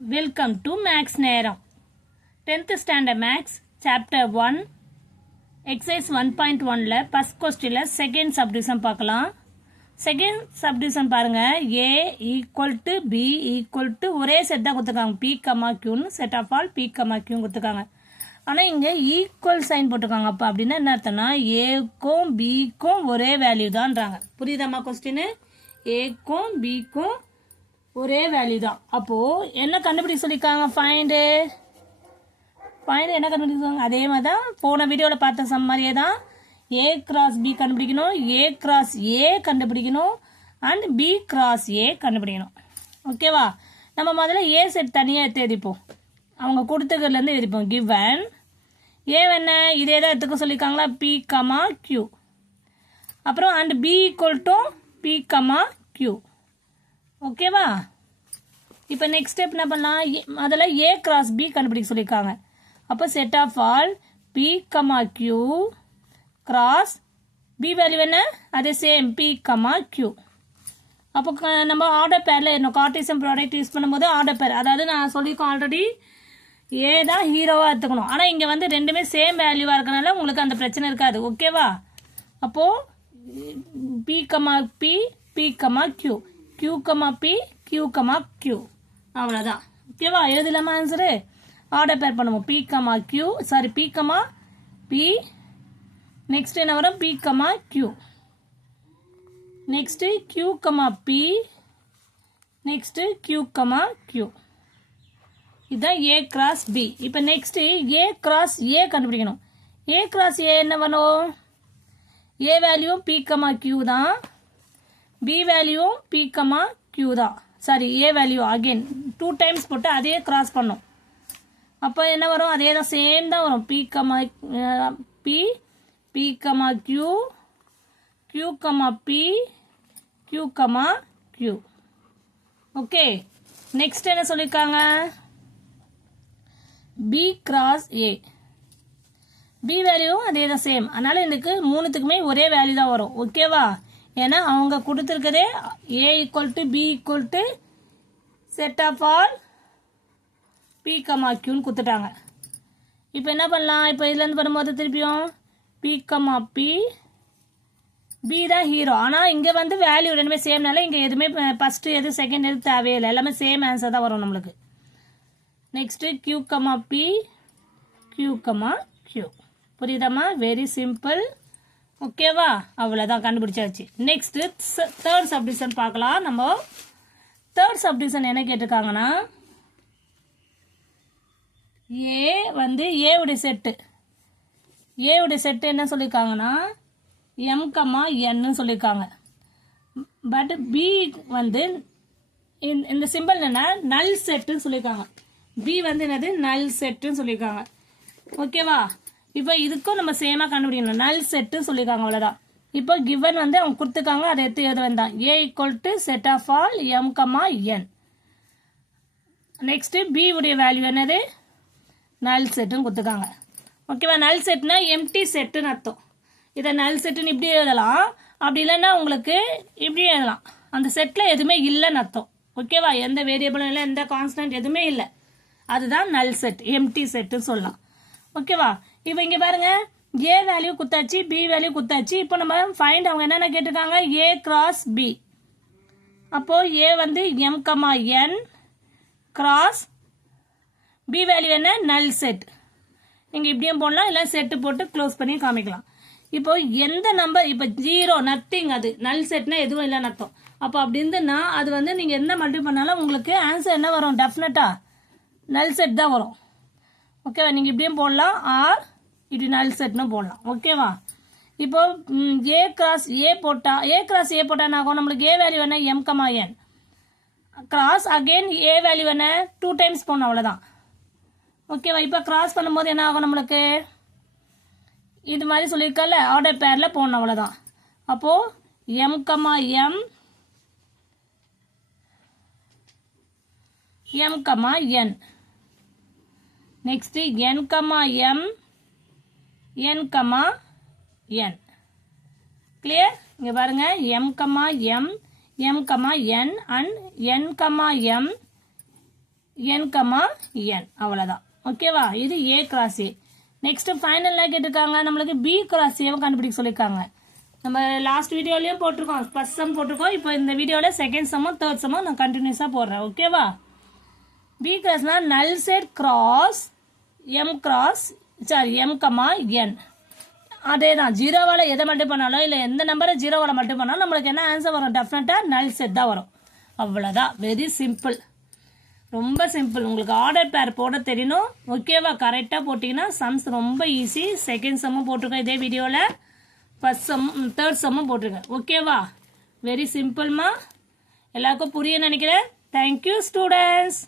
Welcome to Max நேரம் 10th standard Max chapter 1 exercise 1.1ல first questionல second subdivision பார்க்கலாம். second subdivision பாருங்க a equal to b equal to ஒரே set தான் கொடுத்துருக்காங்க p, q ன்னு set of all p, q கொடுத்துருக்காங்க. ஆனால் இங்கே ஈக்குவல் சைன் போட்டிருக்காங்க. அப்போ அப்படின்னா என்ன அர்த்தம்னா ஏக்கும் பிக்கும் ஒரே வேல்யூ தான்றாங்க. புரியுதாம்மா கொஸ்டின்? ஏக்கும் பிக்கும் ஒரே வேல்யூ தான். அப்போது என்ன கண்டுபிடிக்க சொல்லியிருக்காங்க? ஃபைண்டு என்ன கண்டுபிடிக்காங்க? அதே மாதிரி தான் போன வீடியோவில் பார்த்த சம் மாதிரியே தான் ஏ கிராஸ் பி கண்டுபிடிக்கணும், ஏ கிராஸ் ஏ கண்டுபிடிக்கணும் அண்ட் பி கிராஸ் ஏ கண்டுபிடிக்கணும். ஓகேவா? நம்ம முதல்ல ஏ செட் தனியாக எடுத்து எழுதிப்போம். அவங்க கொடுத்ததுலேருந்து எழுதிப்போம். கிவன் ஏ என்ன இதே தான் எடுத்துக்க சொல்லியிருக்காங்களா? P comma Q. அப்புறம் and P equal to P comma Q. ஓகேவா? இப்போ நெக்ஸ்ட் ஸ்டெப் என்ன பண்ணலாம்? அதில் ஏ கிராஸ் பி கண்டுபிடிக்க சொல்லியிருக்காங்க. அப்போ set of all P comma Q cross B value என்ன? அதே சேம் பி கமா கியூ. அப்போ நம்ம ஆர்டர் பேரில் என்ன கார்ட்டீசியன் ப்ராடக்ட் யூஸ் பண்ணும்போது ஆர்டர் பேர், அதாவது நான் சொல்லியிருக்கோம் ஆல்ரெடி ஏ தான் ஹீரோவாக எடுத்துக்கணும். ஆனால் இங்கே வந்து ரெண்டுமே சேம் வேல்யூவாக இருக்கனால உங்களுக்கு அந்த பிரச்சனை இருக்காது. ஓகேவா? அப்போது P comma P, P comma Q, Q comma P, Q comma Q. அவ்வளோதான். ஓகேவா? எழுதலாமா ஆன்சரு? ஆர்டர் பேர் பண்ணுவோம். P comma Q, sorry P comma P, next என்ன வரும்? P comma Q, next Q comma P, next Q comma Q. இதுதான் A cross B. இப்போ next A cross A கண்டுபிடிக்கணும். A cross A என்ன வரும்? A value P comma Q தான், B value P comma Q தான். Sorry, A value again 2 times போட்டு அதே cross பண்ணும். அப்போ என்ன வரும்? அதே தான், சேம் தான் வரும். P comma P, P comma Q, Q comma P, Q comma Q. Okay, next என்ன சொல்லியிருக்காங்க? பி கிராஸ் ஏ, பி வேல்யூவும் அதே தான் சேம். அதனால எனக்கு மூணுத்துக்குமே ஒரே வேல்யூ தான் வரும். ஓகேவா? ஏன்னா அவங்க கொடுத்துருக்கதே A equal to B equal to set of all P comma கியூன்னு கொடுத்துட்டாங்க. இப்போ என்ன பண்ணலாம்? இப்போ இதுலேருந்து வரும்போது திருப்பியும் பி கமா பி, பி தான் ஹீரோ. ஆனால் இங்கே வந்து வேல்யூ ரெண்டுமே சேம்னால இங்கே எதுவுமே ஃபஸ்ட்டு எது செகண்ட் எது தேவையில்லை, எல்லாமே சேம் ஆன்சர் தான் வரும் நம்மளுக்கு. Next Q comma P, Q comma Q. புரியுதாம்மா? Very simple. ஓகேவா? அவ்வளோதான், கண்டுபிடிச்சாச்சு. நெக்ஸ்ட்டு தேர்ட் சப்டிவிஷன் பார்க்கலாம். நம்ம தேர்ட் சப்டிவிஷன் என்ன கேட்டிருக்காங்கன்னா, ஏ வந்து ஏவுடைய செட்டு, ஏவுடைய செட்டு என்ன சொல்லியிருக்காங்கன்னா எம் கமா என்னு சொல்லியிருக்காங்க. பட் பி வந்து இந்த சிம்பிள் என்ன? நல் செட்டுன்னு சொல்லியிருக்காங்க. பி வந்து என்னது? நல் செட்டுன்னு சொல்லியிருக்காங்க. ஓகேவா? இப்போ இதுக்கும் நம்ம சேமாக கண்டுபிடிக்கணும். நல் செட்டுன்னு சொல்லியிருக்காங்க. அவ்வளோதான். இப்போ கிவன் வந்து அவங்க கொடுத்துருக்காங்க, அதை எடுத்து எழுத வேண்டாம். A equal to set of all M comma N. Next B உடைய வேல்யூ என்னது? நல் செட்டுன்னு கொடுத்துருக்காங்க. ஓகேவா? நல் செட்னா எம்டி செட்டுன்னு அர்த்தம். இதை நல் செட்டுன்னு இப்படி எழுதலாம், அப்படி இல்லைன்னா உங்களுக்கு இப்படி எழுதலாம். அந்த செட்டில் எதுவுமே இல்லைன்னு அர்த்தம். ஓகேவா? எந்த வேரியபிளும் இல்லை, எந்த கான்ஸ்டன்ட் எதுவுமே இல்லை, அதுதான் நல் செட், எம்டி செட்டுன்னு சொல்லலாம். ஓகேவா? இப்போ இங்கே பாருங்க, ஏ வேல்யூ குத்தாச்சு, பி வேல்யூ குத்தாச்சு. இப்போ நம்ம ஃபைண்ட் அவங்க என்னென்ன கேட்டிருக்காங்க? A cross B. அப்போது ஏ வந்து M comma N cross B value என்ன? Null set. நீங்கள் இப்படியும் போடலாம், இல்லை செட்டு போட்டு க்ளோஸ் பண்ணி காமிக்கலாம். இப்போ எந்த நம்பர், இப்போ 0 நத்திங், அது நல் செட்னா எதுவும் இல்லைன்னு அர்த்தம். அப்போ அப்படி இருந்துன்னா அது வந்து நீங்கள் எந்த மல்டிபிள் பண்ணாலும் உங்களுக்கு ஆன்சர் என்ன வரும்? டெஃபினட்டாக நல் செட் தான் வரும். ஓகேவா? நீங்கள் இப்படியும் போடலாம், ஆர் இப்படி நல் செட்னு போடலாம். ஓகேவா? இப்போ ஏ கிராஸ் ஏ போட்டால், ஏ கிராஸ் ஏ போட்டால் என்ன ஆகும்? நம்மளுக்கு ஏ வேல்யூ என்ன? M comma N cross again A value என்ன? 2 டைம்ஸ் போடணும். அவ்வளோதான். ஓகேவா? இப்போ கிராஸ் பண்ணும்போது என்ன ஆகும்? நம்மளுக்கு இது மாதிரி சொல்லியிருக்கல, ஆர்டர் பேரில் போடணும். அவ்வளோதான். அப்போது M comma M, M comma N, next N comma M, N comma N. Clear? இங்கே பாருங்க, M comma M, M comma N and N comma M, n, n அவ்வளோதான். ஓகேவா? இது A கிராஸ் A. நெக்ஸ்ட் ஃபைனலாக கேட்டிருக்காங்க நம்மளுக்கு B கிராஸ் ஏவை கண்டுபிடிக்க சொல்லியிருக்காங்க. நம்ம லாஸ்ட் வீடியோலையும் போட்டிருக்கோம், ஃபர்ஸ்ட் சம் போட்டிருக்கோம். இப்போ இந்த வீடியோவில் செகண்ட் சம்மும் தேர்ட் சம்மும் நான் கண்டினியூஸாக போடுறேன். ஓகேவா? B கிராஸ்னா null set cross M cross M, n. அதே தான், ஜீரோவால் எதை மட்டும் பண்ணாலும் இல்லை எந்த நம்பரை ஜீரோவால் மட்டும் பண்ணாலும் நம்மளுக்கு என்ன ஆன்சர் வரும்? டெஃபினட்டாக நல் செட் தான் வரும். அவ்வளோதான். வெரி சிம்பிள், ரொம்ப சிம்பிள். உங்களுக்கு ஆர்டர் பேர் போட தெரியணும். ஓகேவா? கரெக்டாக போட்டிங்கன்னா சம்ஸ் ரொம்ப ஈஸி. செகண்ட் சம்மும் போட்டிருக்கேன் இதே வீடியோவில், ஃபர்ஸ்ட் சம் தேர்ட் சம்மும் போட்டிருக்கேன். ஓகேவா? வெரி சிம்பிள்மா. எல்லாருக்கும் புரிய நினைக்கிறேன். Thank you students.